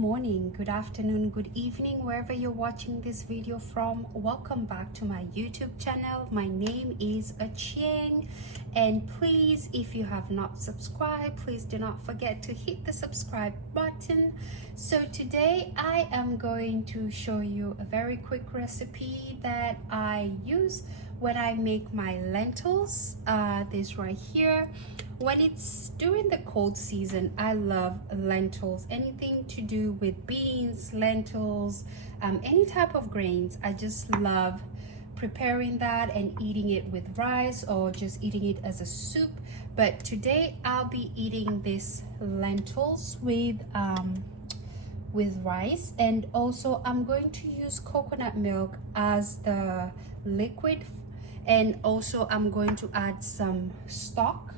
morning, good afternoon, good evening, wherever you're watching this video from. Welcome back to my YouTube channel. My name is Achieng, and please, if you have not subscribed, please do not forget to hit the subscribe button. So today I am going to show you a very quick recipe that I use when I make my lentils. This right here. When it's during the cold season, I love lentils. Anything to do with beans, lentils, any type of grains. I just love preparing that and eating it with rice or just eating it as a soup. But today I'll be eating this lentils with rice, and also I'm going to use coconut milk as the liquid, and also I'm going to add some stock.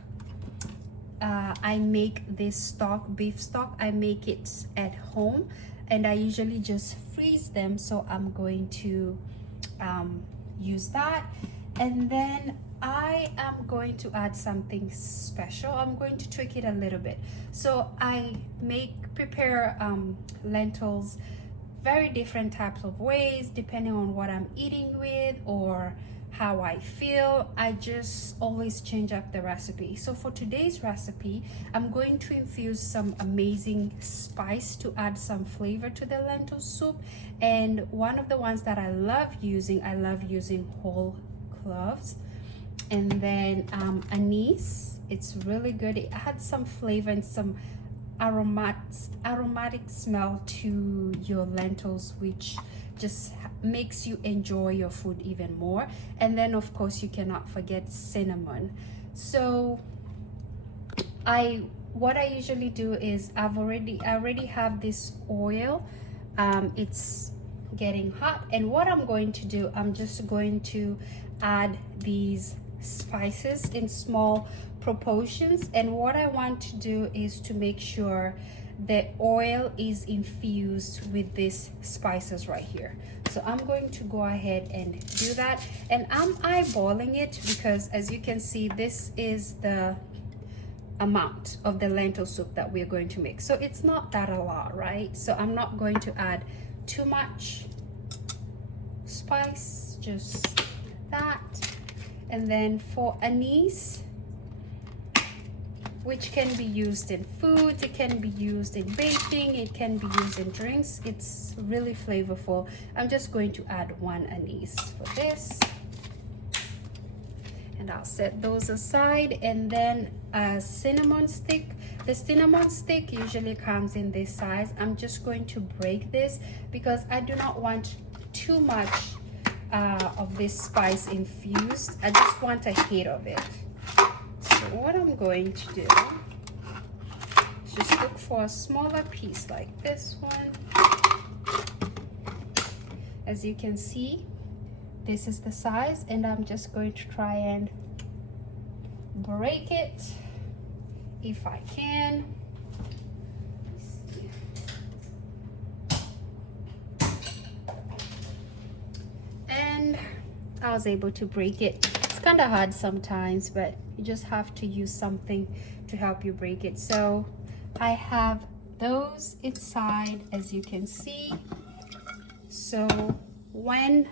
I make this stock, beef stock, I make it at home, and I usually just freeze them, so I'm going to use that. And then I am going to add something special. I'm going to tweak it a little bit. So I prepare lentils very different types of ways depending on what I'm eating with or how I feel. I just always change up the recipe. So for today's recipe, I'm going to infuse some amazing spice to add some flavor to the lentil soup. And one of the ones that I love using whole cloves. And then anise. It's really good. It adds some flavor and some aromatic smell to your lentils, which just makes you enjoy your food even more. And then of course you cannot forget cinnamon. So what I usually do is I already have this oil. It's getting hot, and what I'm going to do, I'm just going to add these spices in small proportions. And what I want to do is to make sure the oil is infused with these spices right here. So I'm going to go ahead and do that, and I'm eyeballing it because, as you can see, this is the amount of the lentil soup that we're going to make. So it's not that a lot, right? So I'm not going to add too much spice, just that. And then for anise, which can be used in foods, it can be used in baking, it can be used in drinks. It's really flavorful. I'm just going to add one anise for this, and I'll set those aside. And then a cinnamon stick. The cinnamon stick usually comes in this size. I'm just going to break this because I do not want too much of this spice infused. I just want a hit of it. So what I'm going to do is just look for a smaller piece like this one. As you can see, this is the size, and I'm just going to try and break it if I can. And I was able to break it. It's kind of hard sometimes, but you just have to use something to help you break it. So I have those inside, as you can see. So when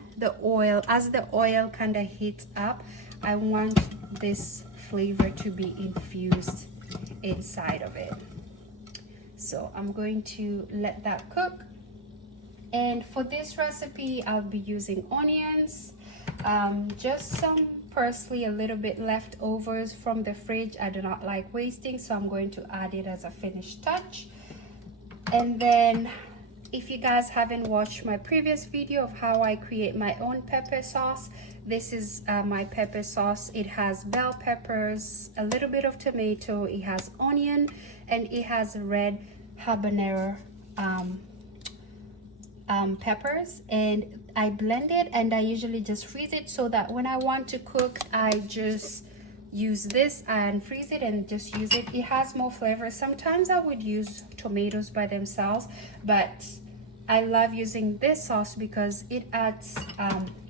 as the oil kind of heats up, I want this flavor to be infused inside of it. So I'm going to let that cook. And for this recipe, I'll be using onions, just some parsley, a little bit leftovers from the fridge. I do not like wasting, so I'm going to add it as a finished touch. And then if you guys haven't watched my previous video of how I create my own pepper sauce, this is my pepper sauce. It has bell peppers, a little bit of tomato, it has onion, and it has red habanero peppers, and I blend it, and I usually just freeze it so that when I want to cook, I just use this and freeze it and just use it. It has more flavor. Sometimes I would use tomatoes by themselves, but I love using this sauce because it adds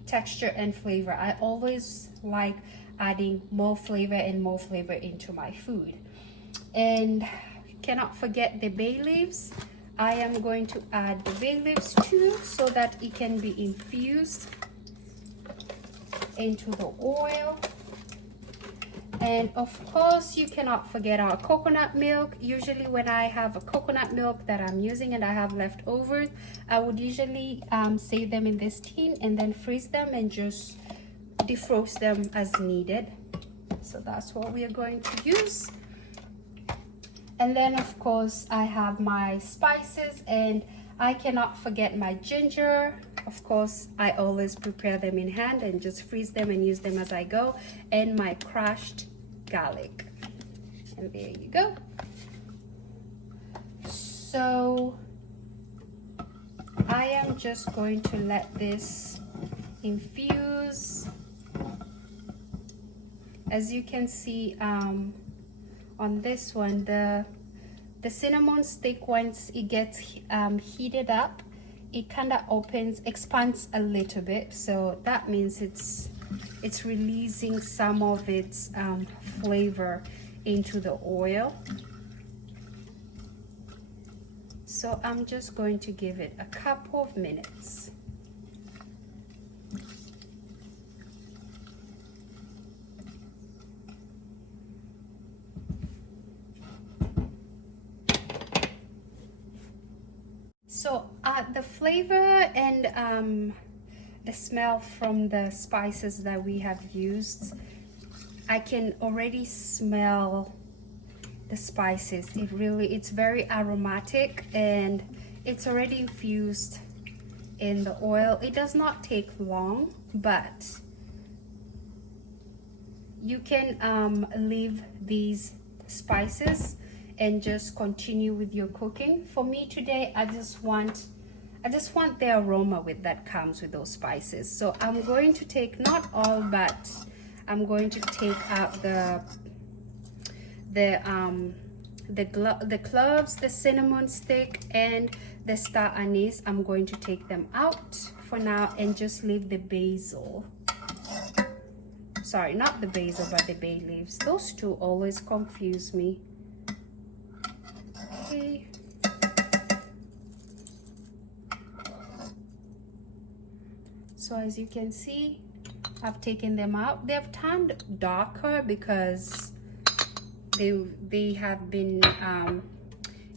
texture and flavor. I always like adding more flavor and more flavor into my food. And cannot forget the bay leaves. I am going to add the bay leaves too, so that it can be infused into the oil. And of course, you cannot forget our coconut milk. Usually when I have a coconut milk that I'm using and I have leftovers, I would usually save them in this tin and then freeze them and just defrost them as needed. So that's what we are going to use. And then of course I have my spices, and I cannot forget my ginger. Of course, I always prepare them in hand and just freeze them and use them as I go. And my crushed garlic. And there you go. So I am just going to let this infuse. As you can see, on this one, the cinnamon stick, once it gets heated up, it kind of expands a little bit, so that means it's releasing some of its flavor into the oil. So I'm just going to give it a couple of minutes. So the flavor and the smell from the spices that we have used, I can already smell the spices. It's very aromatic, and it's already infused in the oil. It does not take long, but you can leave these spices and just continue with your cooking. For me today, I just want the aroma that comes with those spices. So I'm going to take, not all, but I'm going to take out the cloves, the cinnamon stick, and the star anise. I'm going to take them out for now and just leave the basil. Sorry, not the basil, but the bay leaves. Those two always confuse me. Okay. So as you can see, I've taken them out. They've turned darker because they have been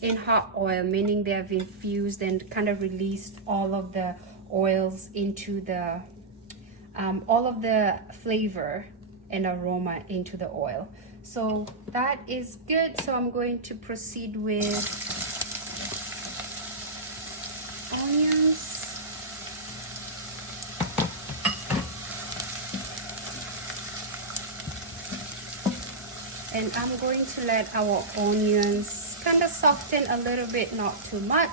in hot oil, meaning they have infused and kind of released all of the oils into the all of the flavor and aroma into the oil. So that is good. So I'm going to proceed with onions. And I'm going to let our onions kind of soften a little bit, not too much.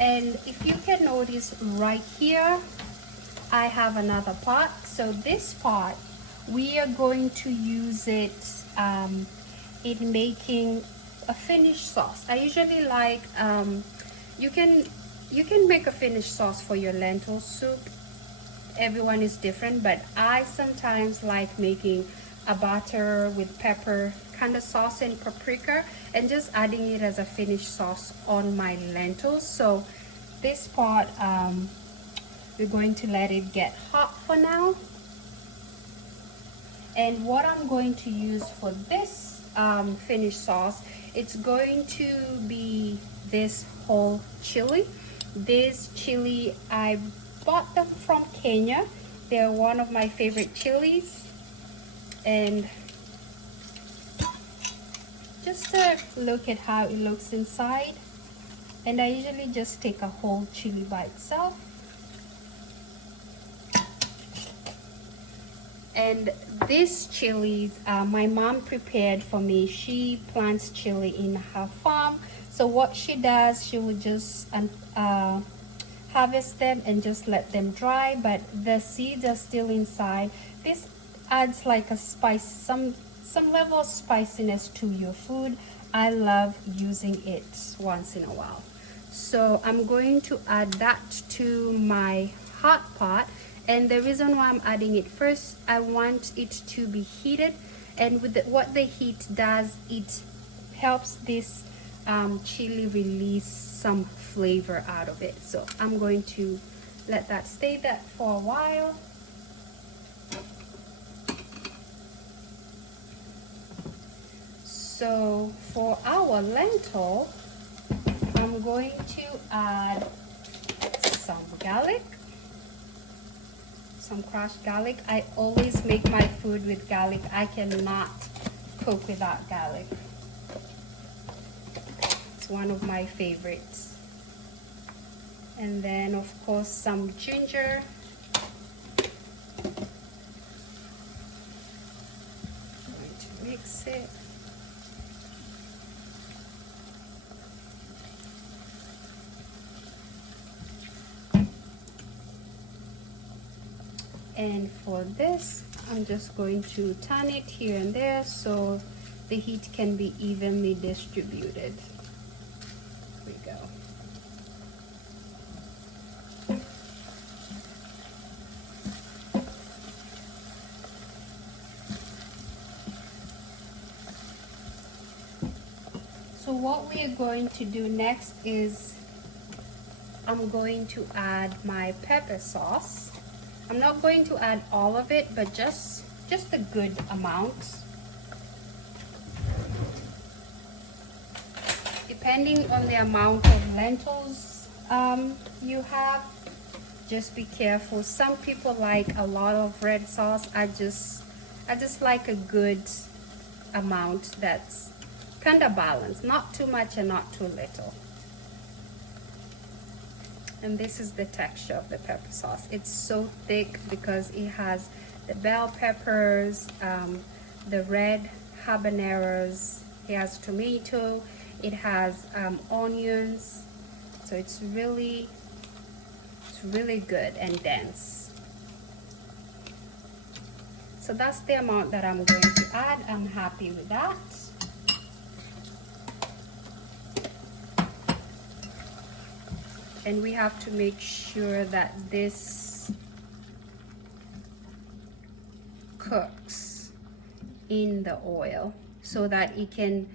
And if you can notice right here, I have another pot. So this pot, we are going to use it in making a finished sauce. I usually like, you can make a finished sauce for your lentil soup. Everyone is different, but I sometimes like making a butter with pepper kind of sauce and paprika and just adding it as a finished sauce on my lentils. So this pot, we're going to let it get hot for now. And what I'm going to use for this finished sauce, it's going to be this whole chili. This chili, I bought them from Kenya. They're one of my favorite chilies. And just look at how it looks inside. And I usually just take a whole chili by itself. And these chilies, my mom prepared for me. She plants chili in her farm. So what she does, she would just harvest them and just let them dry, but the seeds are still inside. This adds like a spice, some level of spiciness to your food. I love using it once in a while. So I'm going to add that to my hot pot. And the reason why I'm adding it first, I want it to be heated. And with what the heat does, it helps this chili release some flavor out of it. So I'm going to let that stay there for a while. So for our lentil, I'm going to add some garlic, some crushed garlic. I always make my food with garlic. I cannot cook without garlic. It's one of my favorites. And then of course some ginger. I'm going to mix it. And for this, I'm just going to turn it here and there so the heat can be evenly distributed. Here we go. So what we are going to do next is I'm going to add my pepper sauce. I'm not going to add all of it, but just a good amount. Depending on the amount of lentils you have, just be careful. Some people like a lot of red sauce. I just like a good amount that's kind of balanced, not too much and not too little. And this is the texture of the pepper sauce. It's so thick because it has the bell peppers, the red habaneros, it has tomato, it has onions. So it's really good and dense. So that's the amount that I'm going to add. I'm happy with that. And we have to make sure that this cooks in the oil so that it can,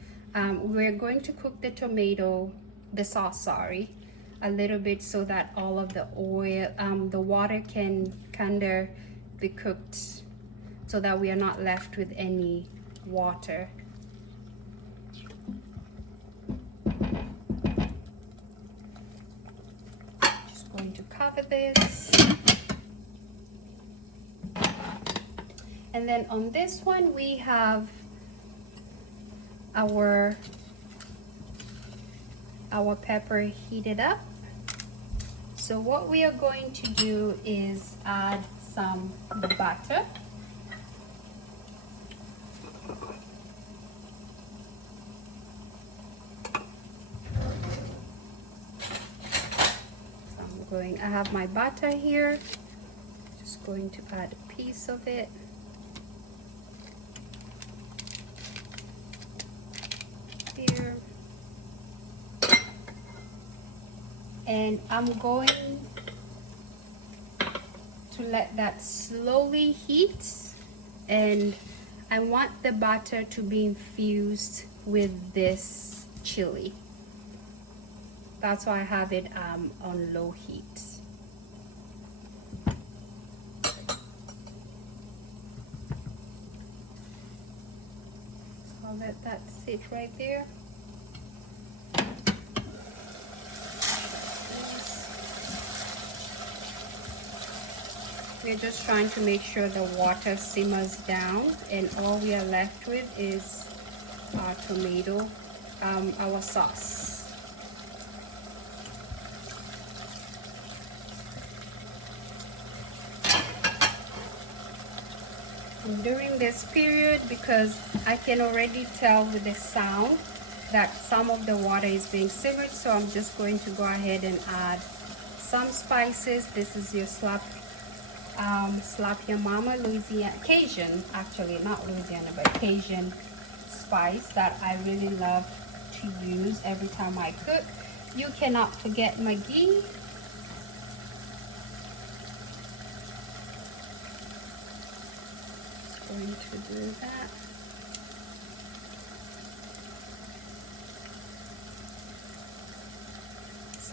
we're going to cook the sauce, sorry, a little bit so that all of the oil, the water can kind of be cooked so that we are not left with any water. Going to cover this, and then on this one we have our pepper heated up. So what we are going to do is add some butter. I have my butter here, just going to add a piece of it. Here. And I'm going to let that slowly heat, and I want the butter to be infused with this chili. That's why I have it on low heat. So I'll let that sit right there. We're just trying to make sure the water simmers down, and all we are left with is our tomato, our sauce. During this period, because I can already tell with the sound that some of the water is being simmered, so I'm just going to go ahead and add some spices. This is your slap your mama Louisiana, Cajun, actually not Louisiana, but Cajun spice that I really love to use every time I cook. You cannot forget McGee. Going to do that.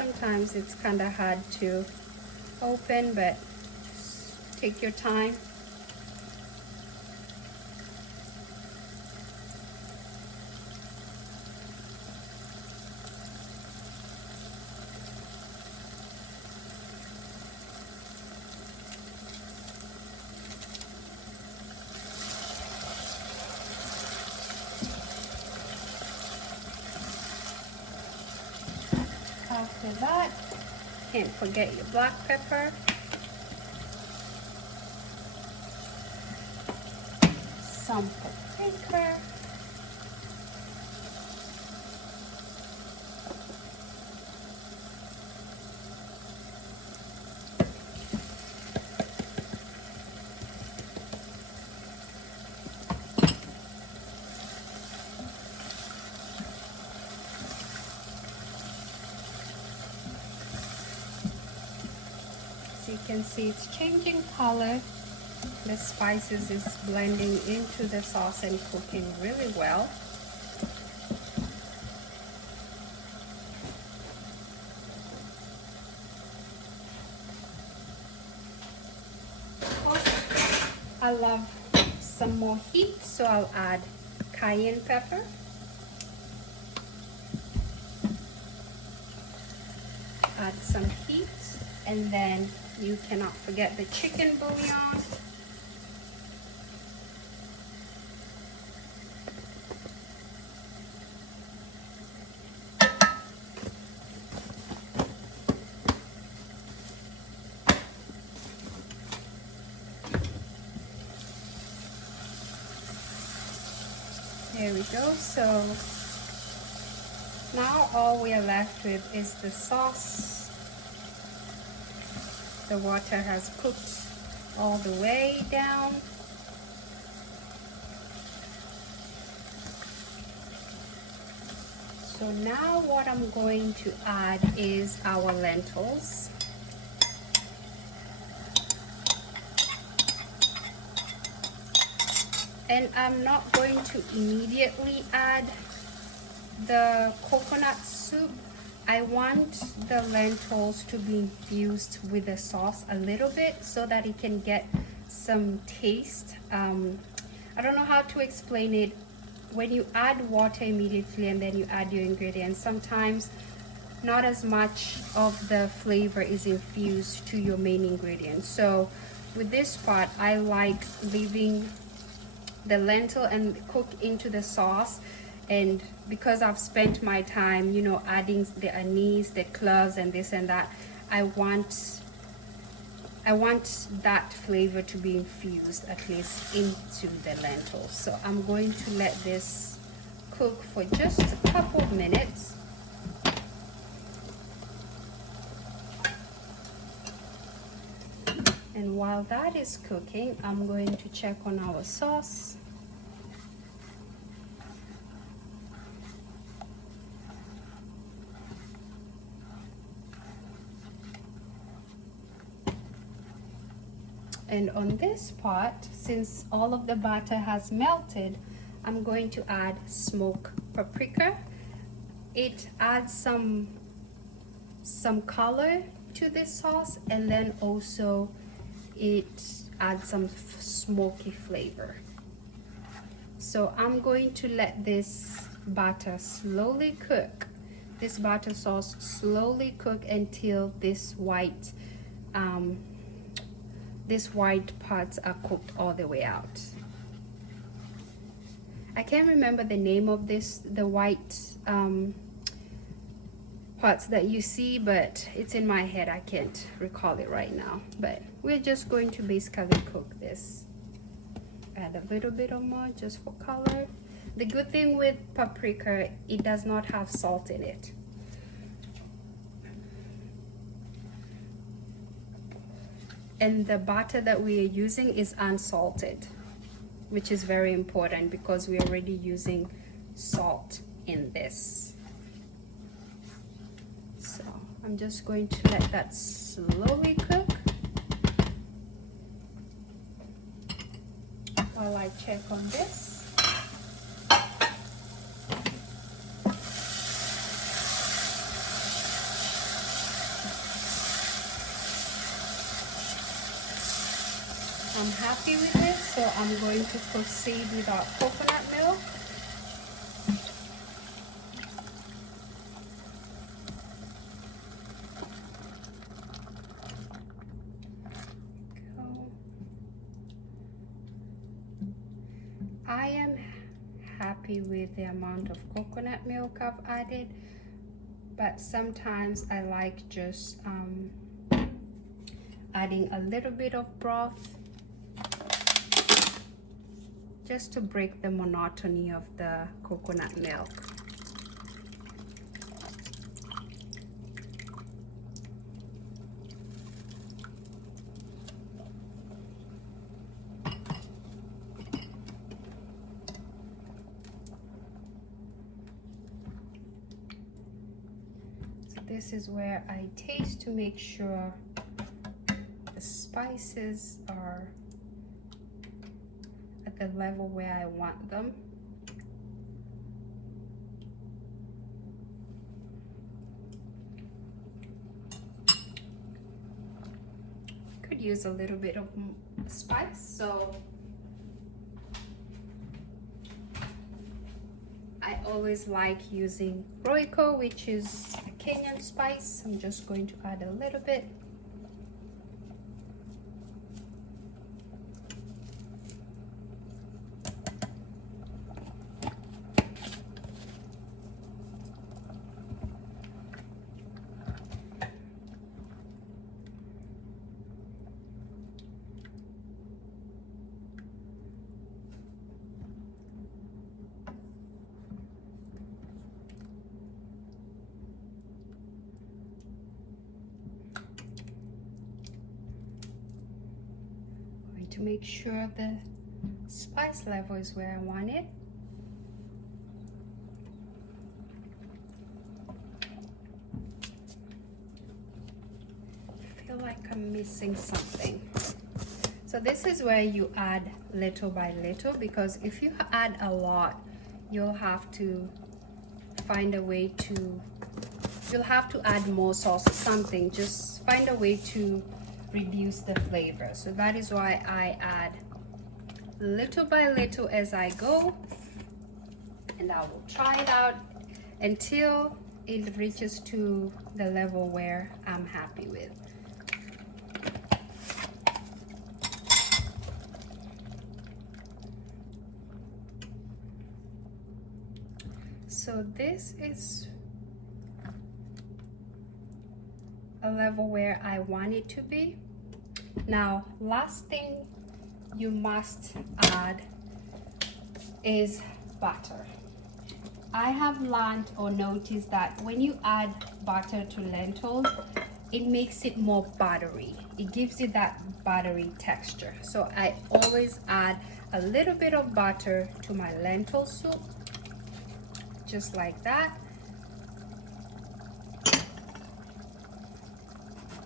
sometimes it's kind of hard to open, but take your time. After that, can't forget your black pepper, some paprika, you can see it's changing color. The spices is blending into the sauce and cooking really well. Of course, I love some more heat, so I'll add cayenne pepper. Add some heat, and then you cannot forget the chicken bouillon. There we go. So now all we are left with is the sauce. The water has cooked all the way down. So now what I'm going to add is our lentils. And I'm not going to immediately add the coconut soup. I want the lentils to be infused with the sauce a little bit so that it can get some taste. I don't know how to explain it. When you add water immediately and then you add your ingredients, sometimes not as much of the flavor is infused to your main ingredients. So with this part, I like leaving the lentil and cook into the sauce. And because I've spent my time, you know, adding the anise, the cloves, and this and that, I want that flavor to be infused at least into the lentils. So I'm going to let this cook for just a couple of minutes. And while that is cooking, I'm going to check on our sauce. And on this part, since all of the batter has melted, I'm going to add smoked paprika. It adds some color to this sauce, and then also it adds some smoky flavor. So I'm going to let this batter slowly cook, this batter sauce slowly cook until this white parts are cooked all the way out. I can't remember the name of this, the white parts that you see, but it's in my head. I can't recall it right now. But we're just going to basically cook this. Add a little bit of more just for color. The good thing with paprika, it does not have salt in it. And the batter that we are using is unsalted, which is very important because we're already using salt in this. So I'm just going to let that slowly cook while I check on this. I'm happy with it, so I'm going to proceed with our coconut milk. I am happy with the amount of coconut milk I've added, but sometimes I like just adding a little bit of broth just to break the monotony of the coconut milk. This is where I taste to make sure the spices are at the level where I want them. Could use a little bit of spice, so I always like using Royco, which is a Kenyan spice. I'm just going to add a little bit. To make sure the spice level is where I want it. I feel like I'm missing something. So this is where you add little by little, because if you add a lot, you'll have to find a way to, you'll have to add more sauce or something. Just find a way to reduce the flavor. So that is why I add little by little as I go, and I will try it out until it reaches to the level where I'm happy with. So this is a level where I want it to be. Now, last thing you must add is butter. I have learned or noticed that when you add butter to lentils, it makes it more buttery. It gives you that buttery texture. So I always add a little bit of butter to my lentil soup, just like that.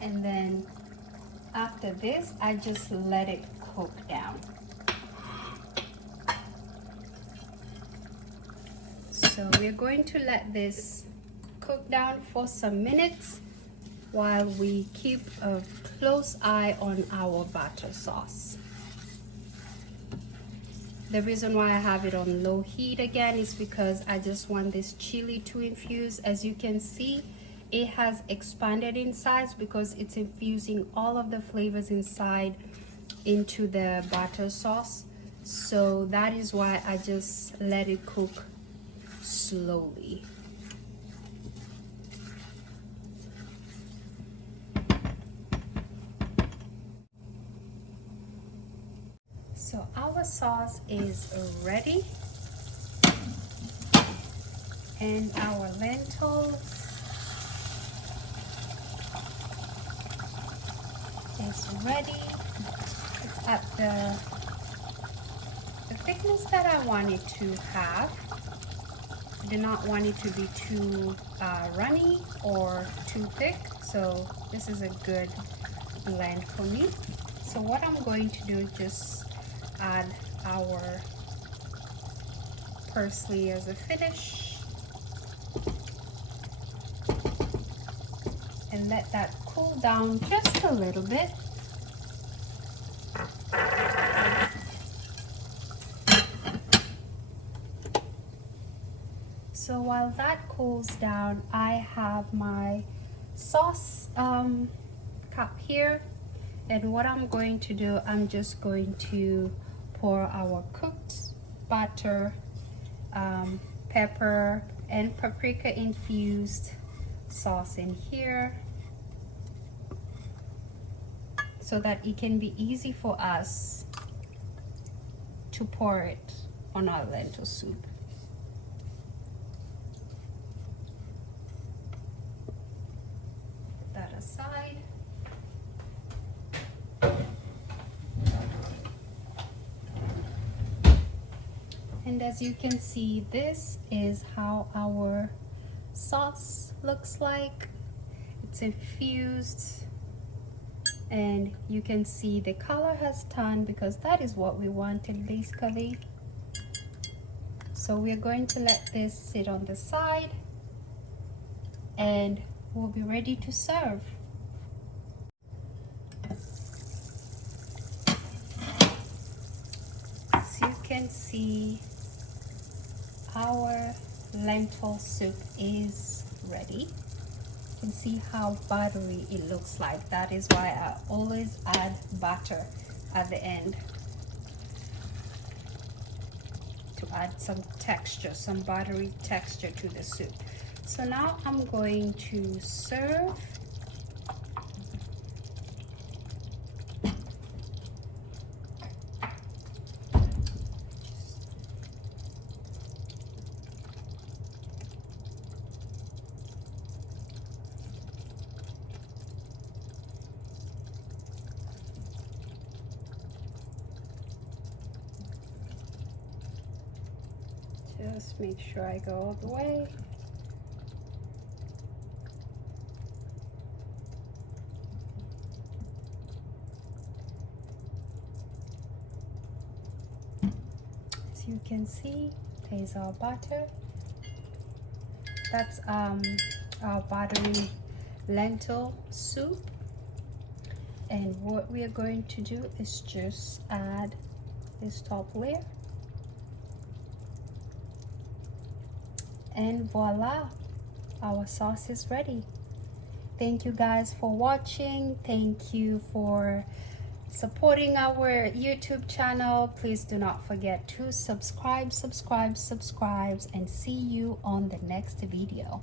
And then after this, I just let it cook down. So we're going to let this cook down for some minutes while we keep a close eye on our butter sauce. The reason why I have it on low heat again is because I just want this chili to infuse. As you can see, it has expanded in size because it's infusing all of the flavors inside into the butter sauce. So that is why I just let it cook slowly. So our sauce is ready, and our lentils is ready. It's at the thickness that I want it to have. I do not want it to be too runny or too thick, so this is a good blend for me. So what I'm going to do is just add our parsley as a finish and let that cool down just a little bit. So while that cools down, I have my sauce cup here, and what I'm going to do, I'm just going to pour our cooked butter, pepper and paprika infused sauce in here, so that it can be easy for us to pour it on our lentil soup. Put that aside. And as you can see, this is how our sauce looks like. It's infused, and you can see the color has turned because that is what we wanted basically. So we're going to let this sit on the side and we'll be ready to serve. As you can see, our lentil soup is ready. You can see how buttery it looks like. That is why I always add butter at the end to add some texture, some buttery texture to the soup. So now I'm going to serve. Just make sure I go all the way. As you can see, there's our butter. That's our buttery lentil soup. And what we are going to do is just add this top layer. And voila, our sauce is ready. Thank you guys for watching. Thank you for supporting our YouTube channel. Please do not forget to subscribe, and see you on the next video.